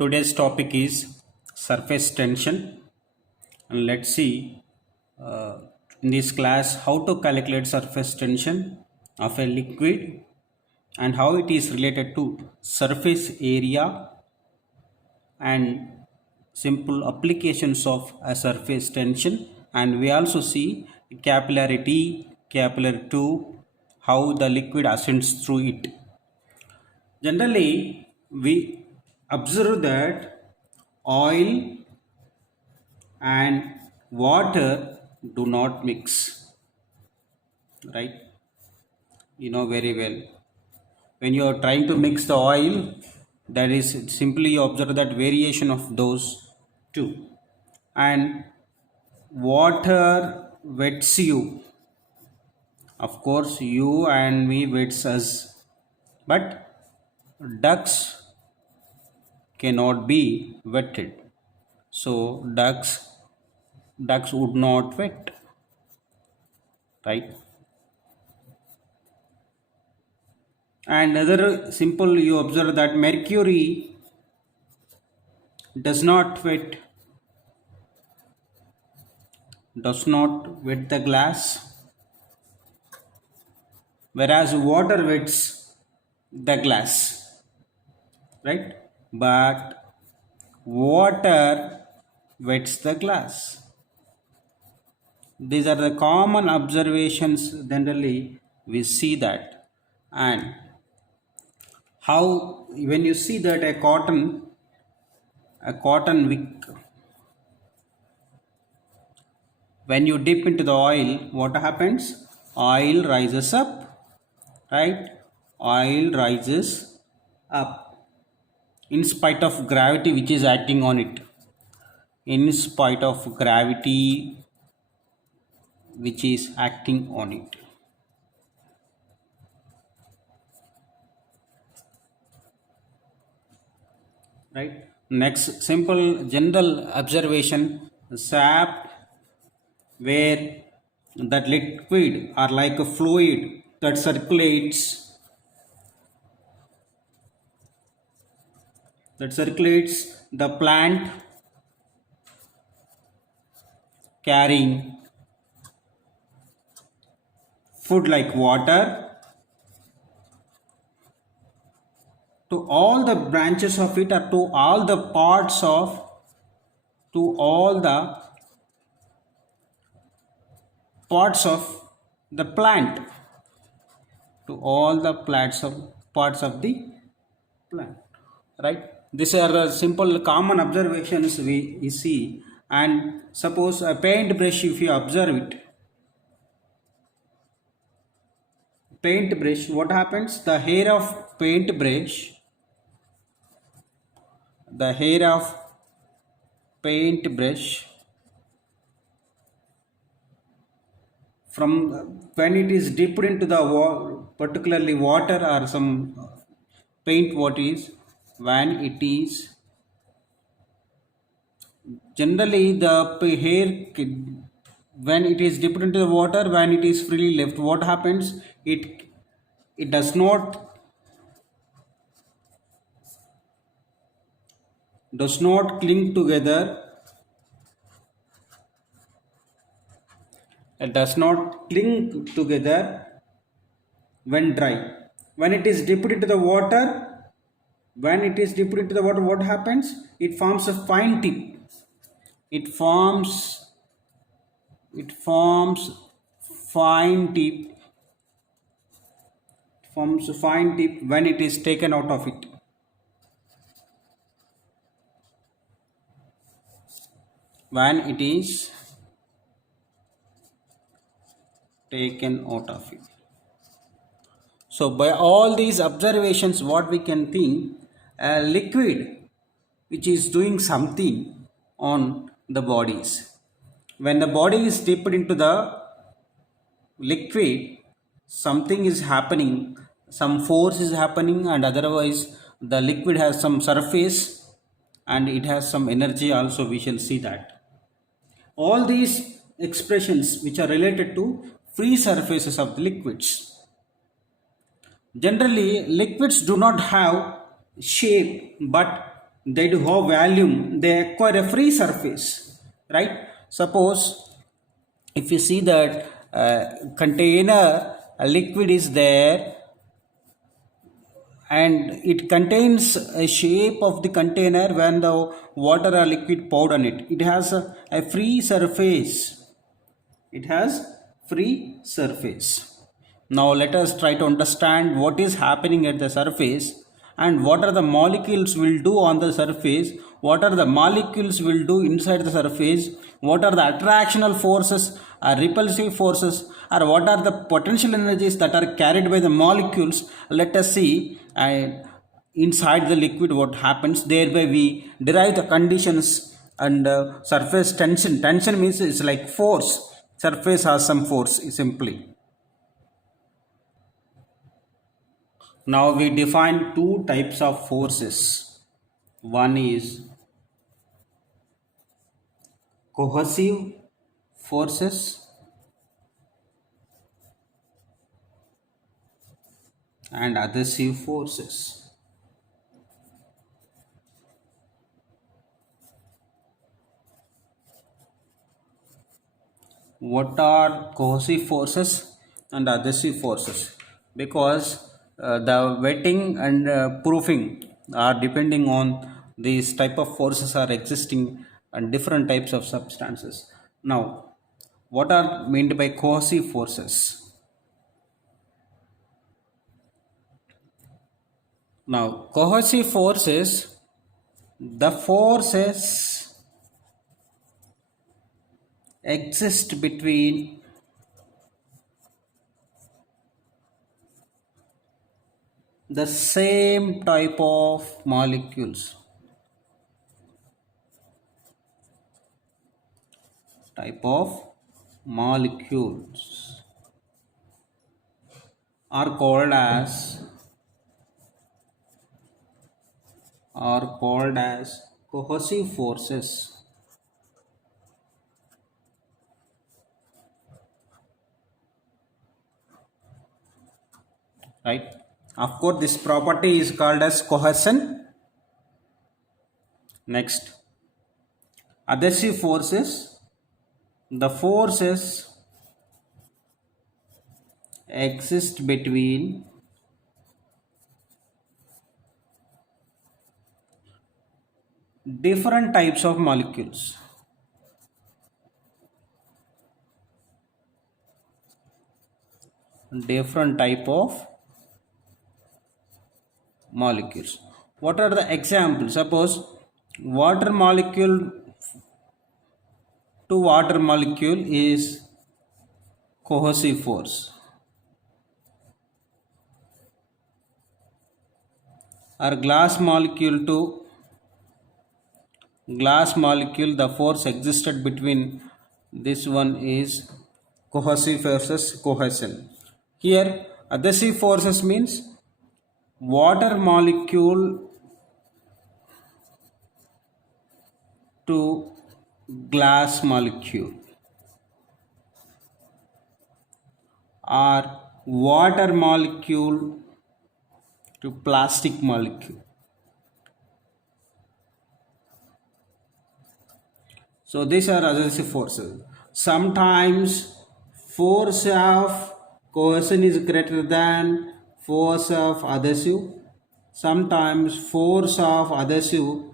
Today's topic is surface tension, and let's see uh, in this class how to calculate surface tension of a liquid and how it is related to surface area and simple applications of a surface tension. And we also see capillarity, capillary tube, how the liquid ascends through it. Generally, we observe that oil and water do not mix, right? You know very well. When you are trying to mix the oil, that is simply you observe that variation of those two. And water wets you. Of course, you and me wets us. But ducks cannot be wetted. So ducks would not wet, right? And other simple, you observe that mercury does not wet the glass, whereas water wets the glass, right? But water wets the glass. These are the common observations. Generally we see that. And how, when you see that a cotton wick, when you dip into the oil, what happens? Oil rises up, right? Oil rises up in spite of gravity which is acting on it, in spite of gravity which is acting on it, right? Next simple general observation, sap, where that liquid or like a fluid that circulates the plant carrying food like water to all the branches of it, or to all the parts of, to all the parts of the plant, to all the parts of the plant, right? These are the simple common observations we see. And suppose a paintbrush, if you observe it, paintbrush, what happens? The hair of paintbrush, from when it is dipped into the particularly water or some paint, what is, when it is generally the hair, when it is dipped into the water, when it is freely left, what happens? It does not cling together. It does not cling together when dry. When it is dipped into the water, what happens? It forms a fine tip. It forms fine tip. When it is taken out of it. When it is taken out of it. So by all these observations, what we can think, a liquid which is doing something on the bodies. When the body is dipped into the liquid, something is happening, some force is happening, and otherwise the liquid has some surface and it has some energy also. We shall see that. All these expressions which are related to free surfaces of the liquids. Generally, liquids do not have shape, but they do have volume, they acquire a free surface, right? Suppose if you see that container, a liquid is there and it contains a shape of the container when the water or liquid poured on it, it has a free surface, it has free surface. Now let us try to understand what is happening at the surface and what are the molecules will do on the surface, what are the molecules will do inside the surface, what are the attractional forces or repulsive forces, or what are the potential energies that are carried by the molecules. Let us see inside the liquid what happens, thereby we derive the conditions. And surface tension, tension means it's like force, surface has some force simply. Now we define two types of forces. One is cohesive forces and adhesive forces. What are cohesive forces and adhesive forces? Because the wetting and proofing are depending on these type of forces are existing and different types of substances. Now, what are meant by cohesive forces? Now, cohesive forces, the forces exist between the same type of molecules, type of molecules are called as cohesive forces, right? Of course this property is called as cohesion. Next, adhesive forces, the forces exist between different types of molecules, different type of molecules. What are the examples? Suppose water molecule to water molecule is cohesive force, or glass molecule to glass molecule, the force existed between this one is cohesive versus cohesion. Here adhesive forces means water molecule to glass molecule, or water molecule to plastic molecule. So these are adhesive forces. Sometimes force of cohesion is greater than force of adhesive. Sometimes force of adhesive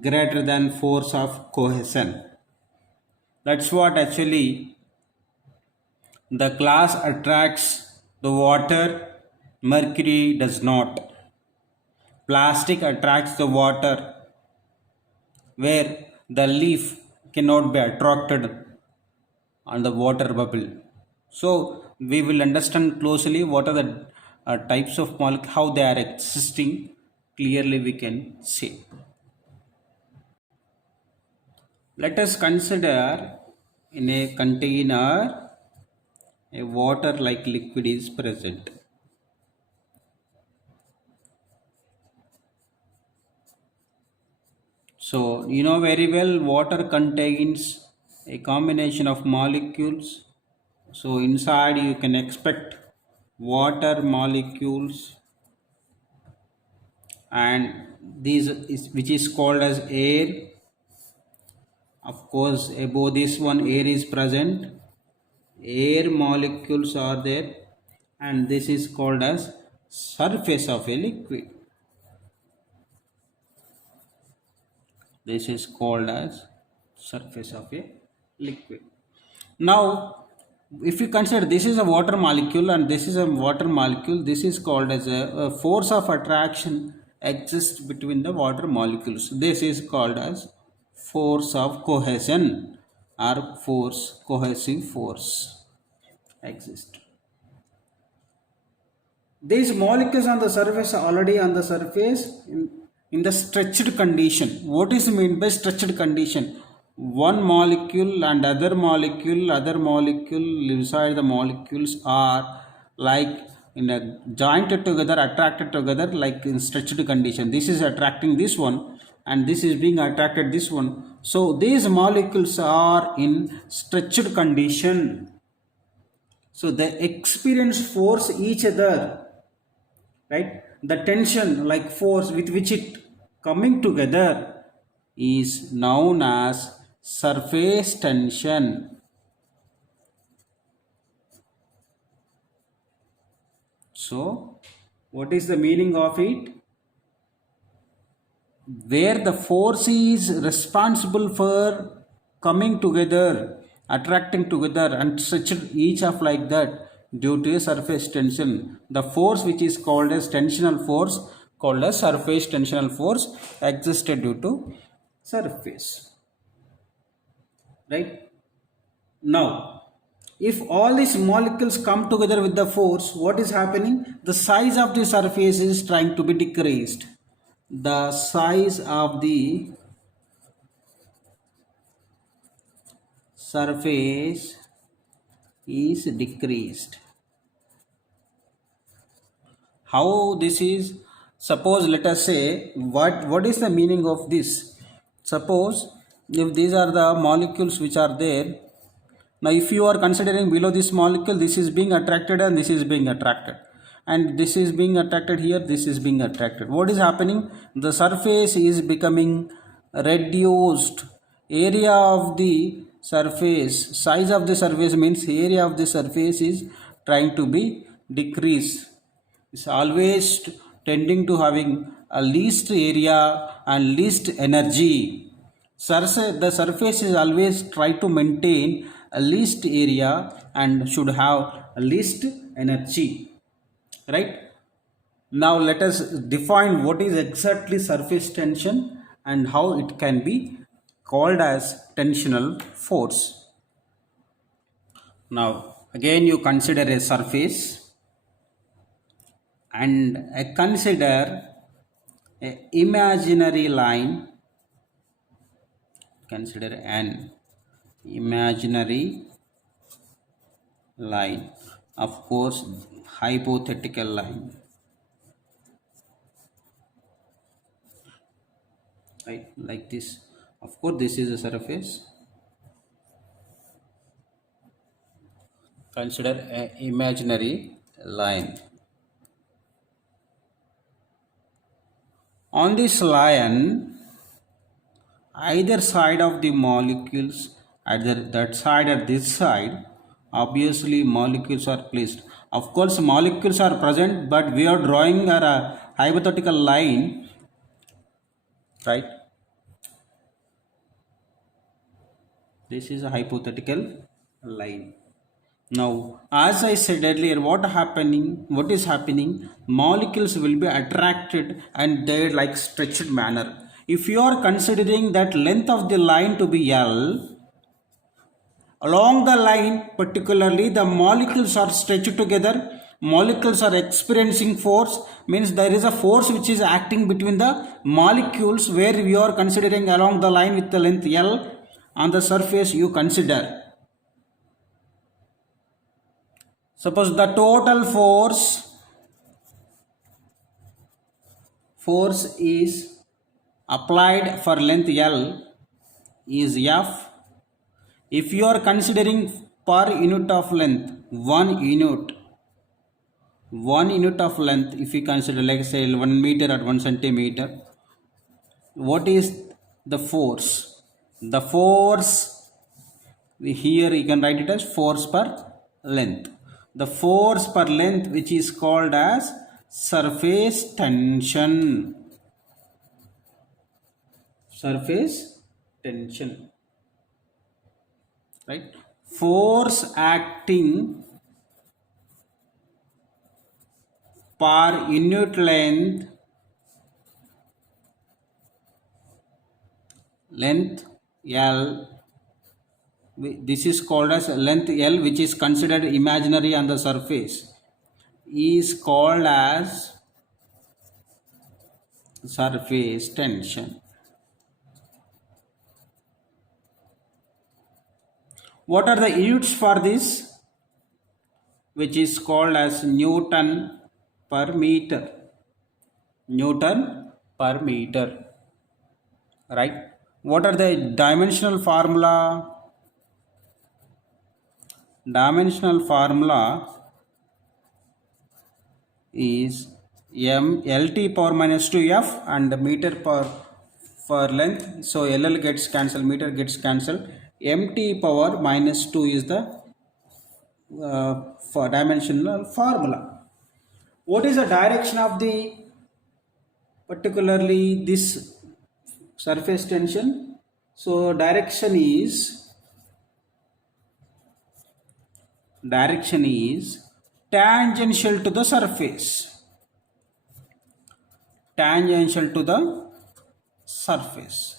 greater than force of cohesion. That's what actually the glass attracts the water, mercury does not. Plastic attracts the water where the leaf cannot be attracted on the water bubble. So we will understand closely what are the types of molecules, how they are existing. Clearly we can see. Let us consider in a container a water like liquid is present. So you know very well water contains a combination of molecules. So inside you can expect water molecules and these is which is called as air. Of course above this one air is present, air molecules are there, and this is called as surface of a liquid. This is called as surface of a liquid. Now if you consider this is a water molecule and this is a water molecule, this is called as a force of attraction exists between the water molecules. This is called as force of cohesion or force, cohesive force exist. These molecules on the surface are already on the surface in the stretched condition. What is meant by stretched condition? One molecule and other molecule inside the molecules are like in a jointed together, attracted together, like in stretched condition. This is attracting this one and this is being attracted this one. So these molecules are in stretched condition. So they experience force each other, right? The tension like force with which it coming together is known as surface tension. So what is the meaning of it? Where the force is responsible for coming together, attracting together and stretched each of like that due to a surface tension. The force which is called as tensional force, called as surface tensional force, existed due to surface. Right? Now, if all these molecules come together with the force, what is happening? The size of the surface is trying to be decreased. The size of the surface is decreased. How this is? Suppose let us say what is the meaning of this? Suppose if these are the molecules which are there. Now if you are considering below this molecule, this is being attracted and this is being attracted, and this is being attracted here, this is being attracted. What is happening? The surface is becoming reduced. Area of the surface, size of the surface means area of the surface is trying to be decreased. It's always tending to having a least area and least energy. The surface is always try to maintain a least area and should have a least energy. Right? Now let us define what is exactly surface tension and how it can be called as tensional force. Now again you consider a surface and consider an imaginary line. Consider an imaginary line, of course hypothetical line, right? Like this. Of course this is a surface. Consider an imaginary line. On this line, either side of the molecules, either that side or this side, obviously molecules are placed. Of course molecules are present, but we are drawing a hypothetical line, right? This is a hypothetical line. Now, as I said earlier, what is happening? Molecules will be attracted and they like stretched manner. If you are considering that length of the line to be L, along the line particularly the molecules are stretched together, molecules are experiencing force, means there is a force which is acting between the molecules where we are considering along the line with the length L. On the surface you consider. Suppose the total force is applied for length L is F. If you are considering per unit of length 1 unit, 1 unit of length, if you consider like say 1 meter or 1 centimeter, what is the force? The force, here you can write it as force per length. The force per length, which is called as surface tension. Surface tension, right? Force acting per unit length, L, this is called as length L, which is considered imaginary on the surface, is called as surface tension. What are the units for this? Which is called as Newton per meter. Newton per meter, right? What are the dimensional formula? Dimensional formula is LT power minus 2F and meter per length. So LL gets cancelled, meter gets cancelled. MT power minus 2 is the for dimensional formula. What is the direction of the particularly this surface tension? So direction is tangential to the surface. Tangential to the surface.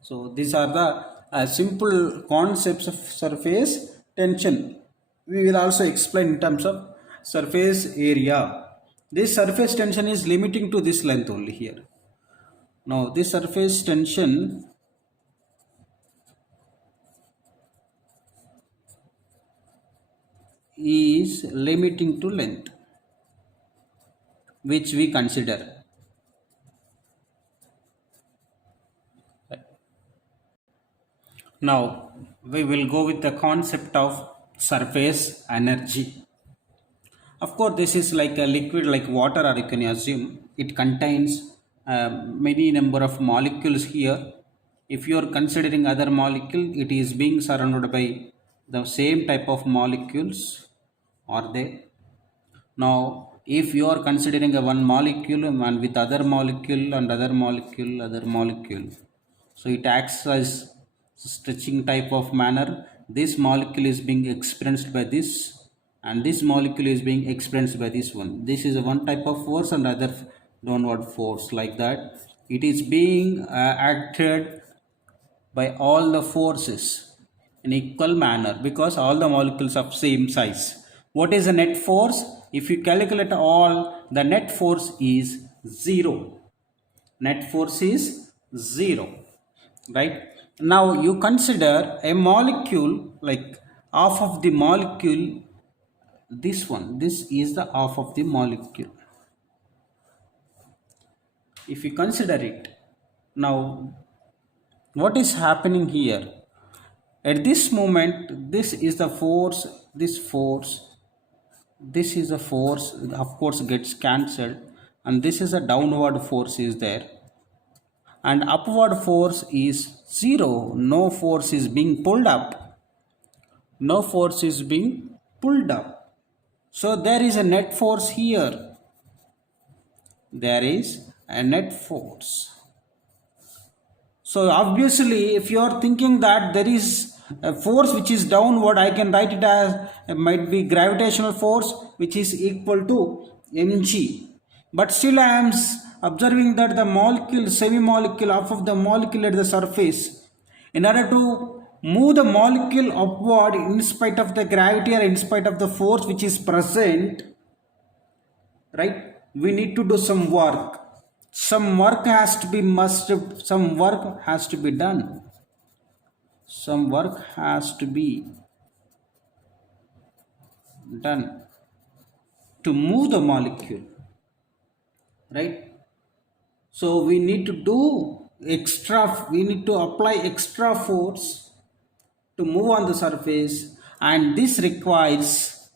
So these are the simple concepts of surface tension. We will also explain in terms of surface area. This surface tension is limiting to this length only here. Now this surface tension is limiting to length, which we consider. Now we will go with the concept of surface energy. Of course, this is like a liquid like water, or you can assume it contains many number of molecules here. If you are considering other molecule, it is being surrounded by the same type of molecules are there. Now if you are considering a one molecule and with other molecule and other molecule, so it acts as stretching type of manner. This molecule is being experienced by this and this molecule is being experienced by this one. This is a one type of force and other downward force, like that it is being acted by all the forces in equal manner because all the molecules of same size. What is the net force? If you calculate all, the net force is 0. Net force is 0, right? Now you consider a molecule, like half of the molecule, this one, this is the half of the molecule. If you consider it, now what is happening here? At this moment, this is the force, this is a force, of course gets cancelled, and this is a downward force is there, and upward force is 0. No force is being pulled up. No force is being pulled up. So there is a net force here. There is a net force. So obviously, if you are thinking that there is a force which is downward, I can write it as might be gravitational force, which is equal to mg. But still I am observing that the molecule, semi-molecule, half of the molecule at the surface, in order to move the molecule upward in spite of the gravity or in spite of the force which is present, right, we need to do some work. Some work has to be some work has to be done. Some work has to be done to move the molecule, right? So we need to do we need to apply extra force to move on the surface, and this requires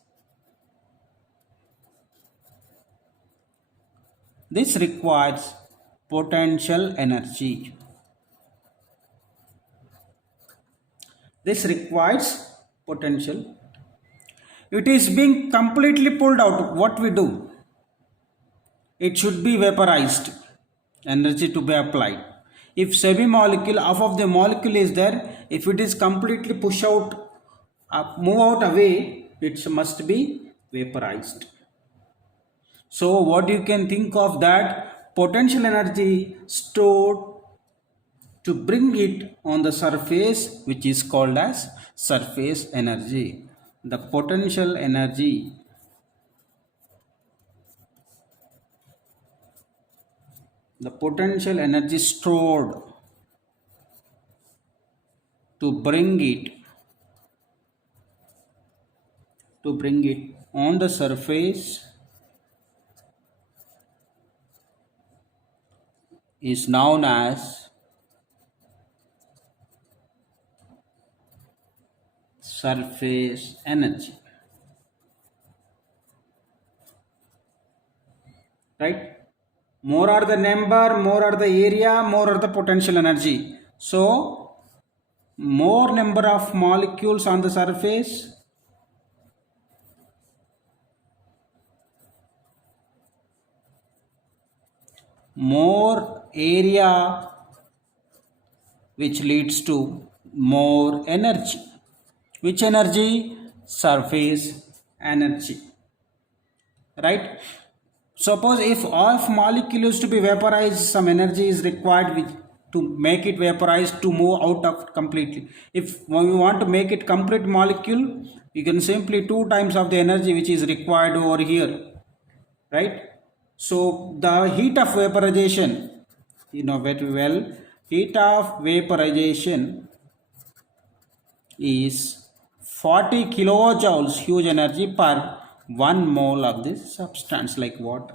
This requires potential energy. This requires potential. It is being completely pulled out. What we do? It should be vaporized. Energy to be applied. If semi-molecule, half of the molecule is there, if it is completely push out, move out away, it must be vaporized. So what you can think of that potential energy stored to bring it on the surface, which is called as surface energy. The potential energy, stored to bring it on the surface is known as surface energy. Right? More are the number, more are the area, more are the potential energy. So more number of molecules on the surface, more area, which leads to more energy. Which energy? Surface energy. Right? Suppose if all molecules to be vaporized, some energy is required to make it vaporized to move out of completely. If we want to make it complete molecule, you can simply 2 times of the energy which is required over here. Right? So the heat of vaporization, you know very well, heat of vaporization is 40 kilojoules huge energy per 1 mole of this substance like water.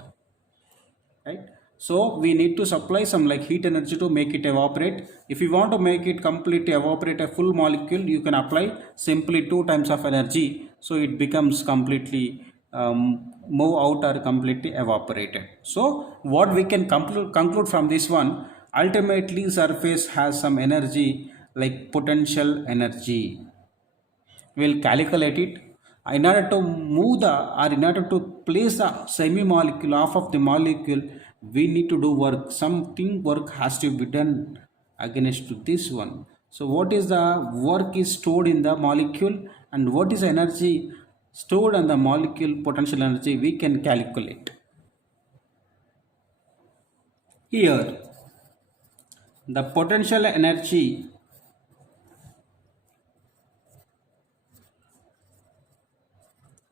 Right? So we need to supply some like heat energy to make it evaporate. If you want to make it completely evaporate a full molecule, you can apply simply 2 times of energy. So it becomes completely move out or completely evaporated. So what we can conclude from this one, ultimately surface has some energy like potential energy. We'll calculate it. In order to move in order to place the semi molecule off of the molecule, we need to do work. Something work has to be done against to this one. So what is the work is stored in the molecule, and what is energy stored on the molecule, potential energy we can calculate. Here the potential energy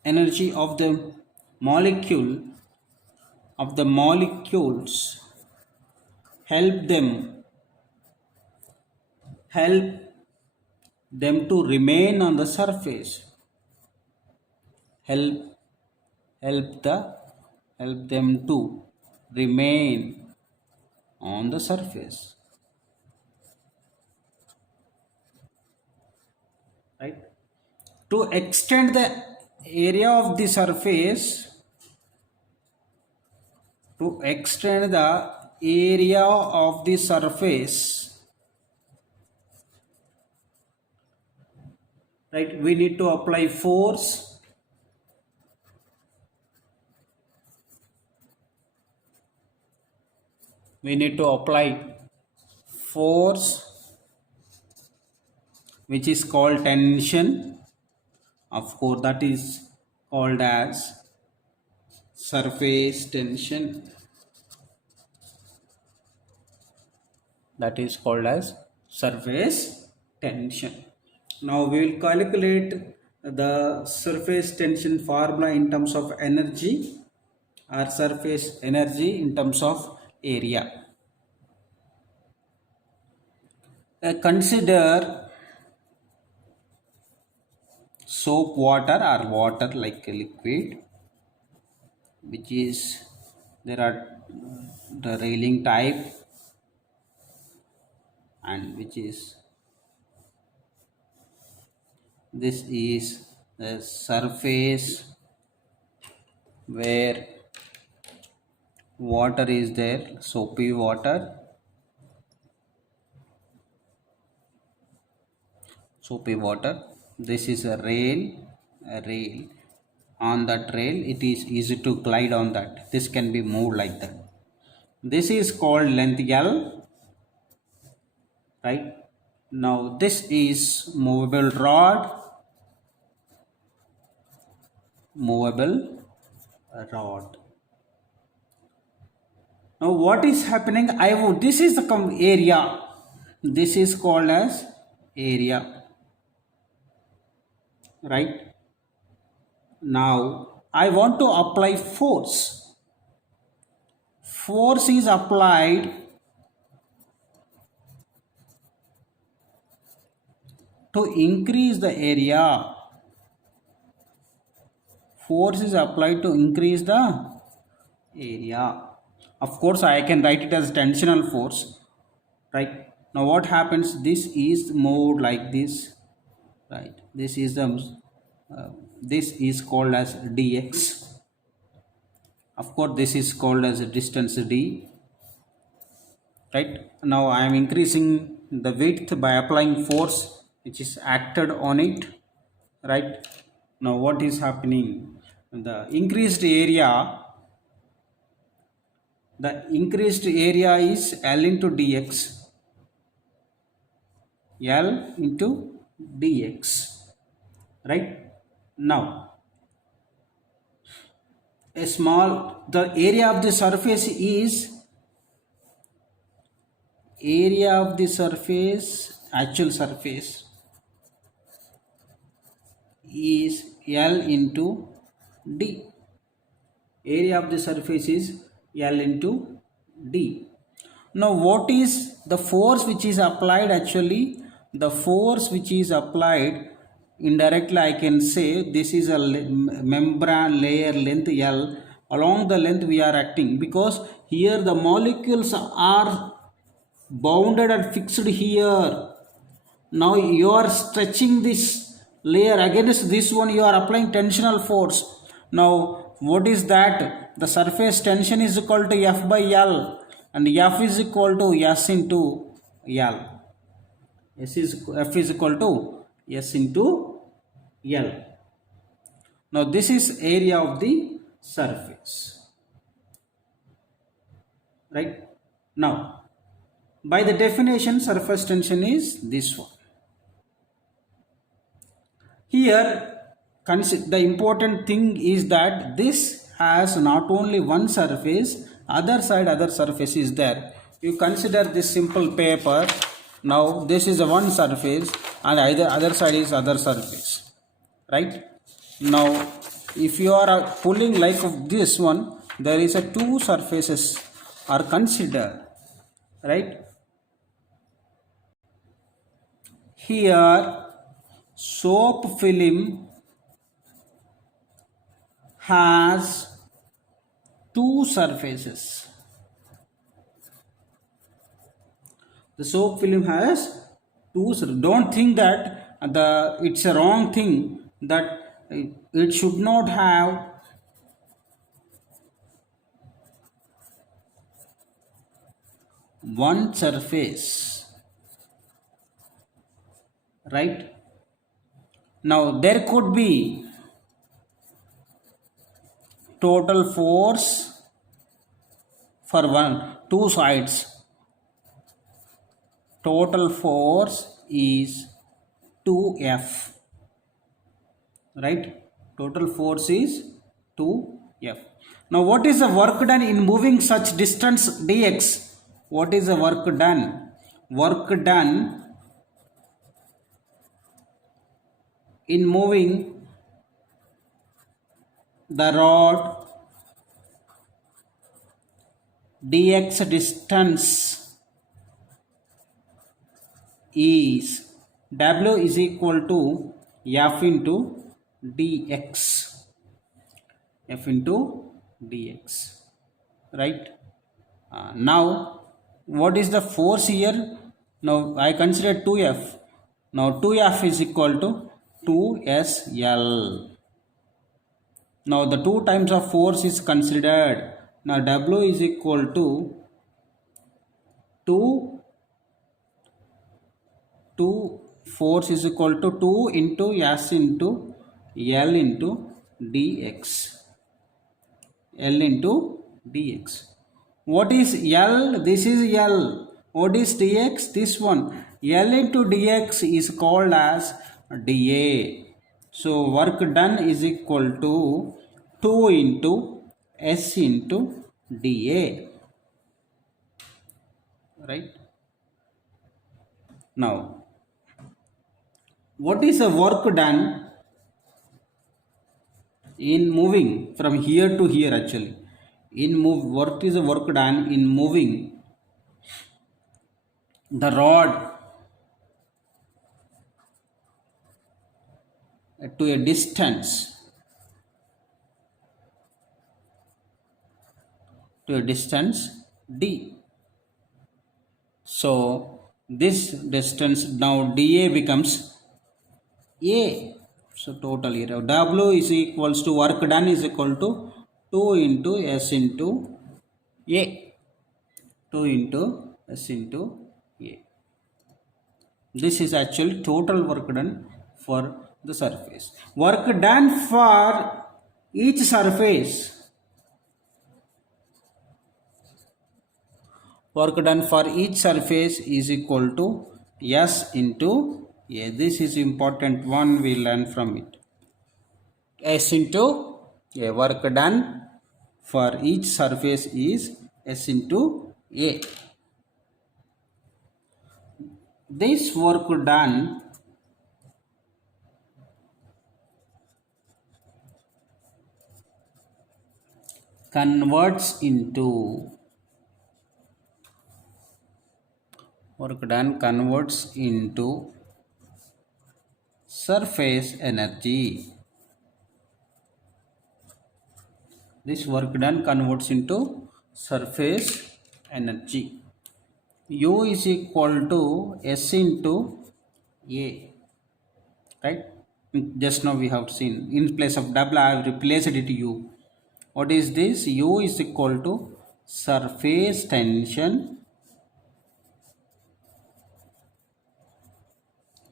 of the molecules help them to remain on the surface, help help the help them to remain on the surface. Right? To extend the area of the surface, right, we need to apply force. We need to apply force which is called tension. Of course, that is called as surface tension. That is called as surface tension. Now we will calculate the surface tension formula in terms of energy, or surface energy in terms of area. Consider soap water or water like a liquid, which is there are the railing type, and which is this is the surface where water is there, soapy water, soapy water. This is a rail. On that rail it is easy to glide on that. This can be moved like that. This is called length L, right? Now this is movable rod. Now what is happening? This is the area. This is called as area, right? Now I want to apply force. Force is applied to increase the area. Force is applied to increase the area. Of course I can write it as tensional force, right? Now what happens? This is moved like this, right? This is the this is called as dx. Of course this is called as a distance d, right? Now I am increasing the width by applying force which is acted on it, right? Now what is happening? The increased area is L into dx. L into dx, right? Now the area of the surface is actual surface is L into d. Area of the surface is L into d. Now what is the force which is applied? Actually the force which is applied indirectly, I can say this is a membrane layer length L. Along the length we are acting, because here the molecules are bounded and fixed here. Now you are stretching this layer against this one, you are applying tensional force. Now what is that? The surface tension is equal to F by L, and F is equal to S into L. F is equal to S into L. Now this is area of the surface, right? Now by the definition, surface tension is this one. Here the important thing is that this has not only one surface, other surface is there. You consider this simple paper. Now this is a one surface and other side is other surface, right? Now if you are pulling like this one, there is a two surfaces are considered, right? Here soap film has two surfaces. The soap film has two. Don't think that it's a wrong thing, that it should not have one surface, right? Now there could be total force for two sides. Total force is 2F, right? Total force is 2F. Now what is the work done in moving such distance dx? What is the work done? Work done in moving the rod dx distance is W is equal to F into dx. F into dx, right? Now what is the force here? Now I consider 2F. Now 2F is equal to 2SL. Now the two times of force is considered. Now W is equal to 2 force is equal to 2 into S into L into dx. L into dx. What is L? This is L. What is dx? This one. L into dx is called as dA. So work done is equal to 2 into S into dA. Right? Now, what is the work done in moving from here to here? Actually, what is the work done in moving the rod to a distance d. So this distance now dA becomes A. So total area W is equals to work done is equal to 2 into S into A. 2 into S into A. This is actually total work done for the surface. Work done for each surface. Work done for each surface is equal to S into A. This is important one, we learn from it. S into A. Work done for each surface is S into A. This work done converts into surface energy. This work done converts into surface energy. U is equal to S into A. Right? Just now we have seen in place of W I have replaced it U. What is this? U is equal to surface tension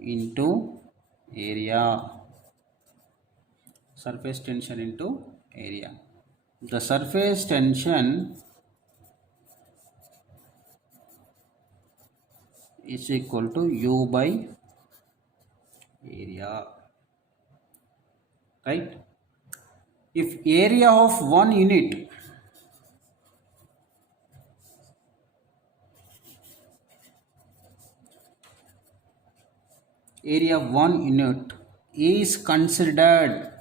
into area. Surface tension into area. The surface tension is equal to U by area. Right? If area of one unit is considered,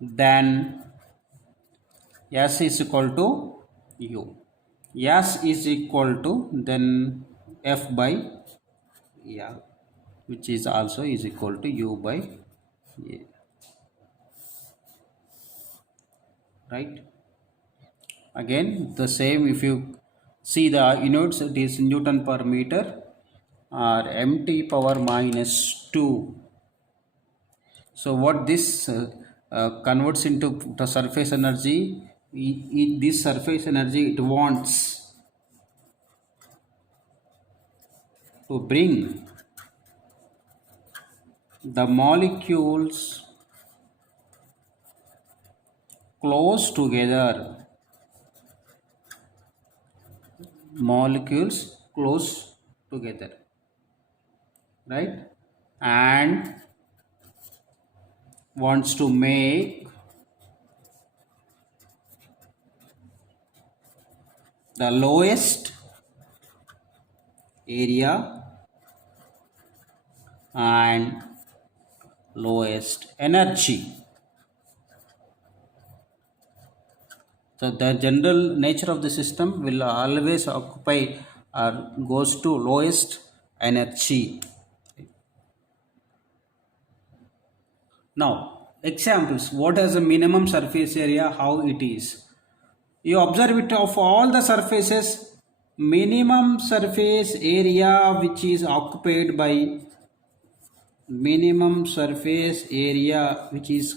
then S is equal to U. S is equal to then F by A, which is also is equal to U by A. Right? Again the same, if you see the units, it is Newton per meter or mt power minus 2. So what this converts into the surface energy, this surface energy it wants to bring the molecules close together. Right? And wants to make the lowest area and lowest energy. So the general nature of the system will always occupy or goes to lowest energy. Now examples, what is the minimum surface area, how it is. You observe it of all the surfaces, minimum surface area which is occupied by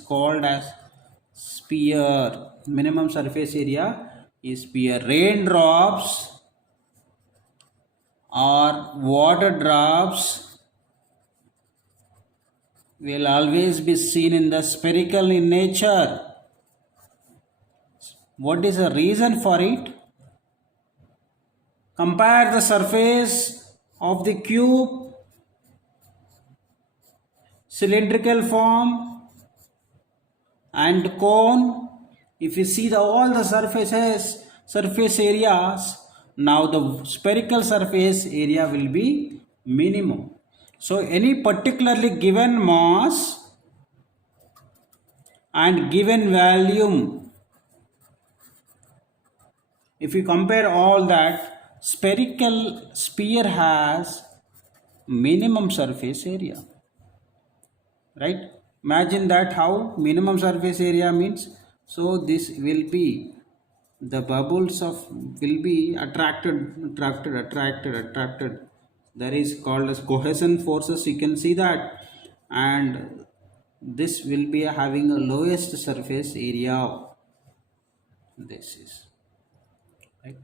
called as sphere. Minimum surface area is sphere. Raindrops or water drops will always be seen in the spherical in nature. What is the reason for it? Compare the surface of the cube, cylindrical form and cone. If you see all the surface areas, now the spherical surface area will be minimum. So any particularly given mass and given volume, if you compare all that, spherical sphere has minimum surface area, right? Imagine that how minimum surface area means. So this will be the bubbles of will be attracted. That is called as cohesion forces. You can see that, and this will be having a lowest surface area. This is right.